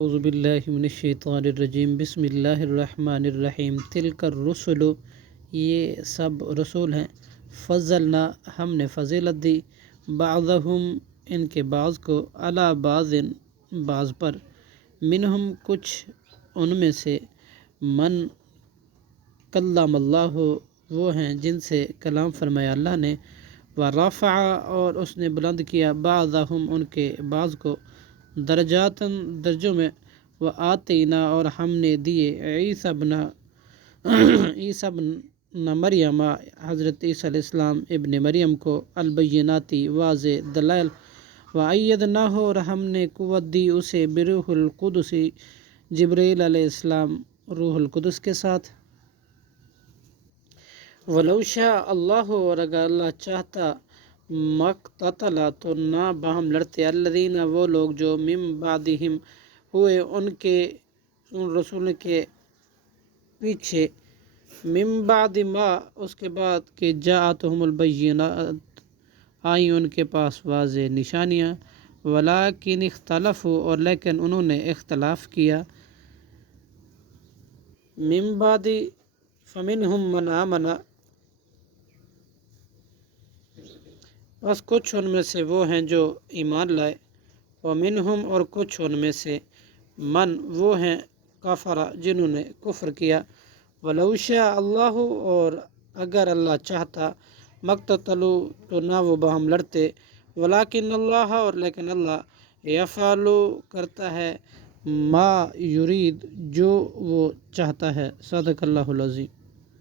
اعوذ باللہ من الشیطان الرجیم بسم اللہ الرحمن الرحیم تلک الرسل، یہ سب رسول ہیں، فضلنا ہم نے فضیلت دی، بعضہم ان کے بعض کو، علی بعض بعض پر، منہم کچھ ان میں سے، من کلم اللہ وہ ہیں جن سے کلام فرمایا اللہ نے، ورفع اور اس نے بلند کیا، بعضہم ان کے بعض کو، درجات درجوں میں، وآتینا اور ہم نے دیے، عیسیٰ ابن مریم حضرت عیسیٰ علیہ السلام ابن مریم کو، البیناتی واضح دلائل، وأیدناہ اور ہم نے قوت دی اسے، بروح القدس جبرائیل علیہ السلام روح القدس کے ساتھ، وَلَوْ شَاءَ اللہ اور اگر اللہ چاہتا، مَقْتَتَلَ تو نہ باہم لڑتے، الذین وہ لوگ جو، من بعدہم ہوئے ان کے ان رسول کے پیچھے، من بعد ما اس کے بعد کہ جاءتہم البینات آئیں ان کے پاس واضح نشانیاں، ولیکن اختلفوا اور لیکن انہوں نے اختلاف کیا، من بعد فمنہم من آمن بس کچھ ان میں سے وہ ہیں جو ایمان لائے، ومنہم اور کچھ ان میں سے، من وہ ہیں کفر جنہوں نے کفر کیا، ولو شاء اللہ اور اگر اللہ چاہتا، مقتتلوا تو نہ وہ باہم لڑتے، ولیکن اللہ اور لیکن اللہ، یفعل کرتا ہے، ما یرید جو وہ چاہتا ہے، صدق اللہ العظیم۔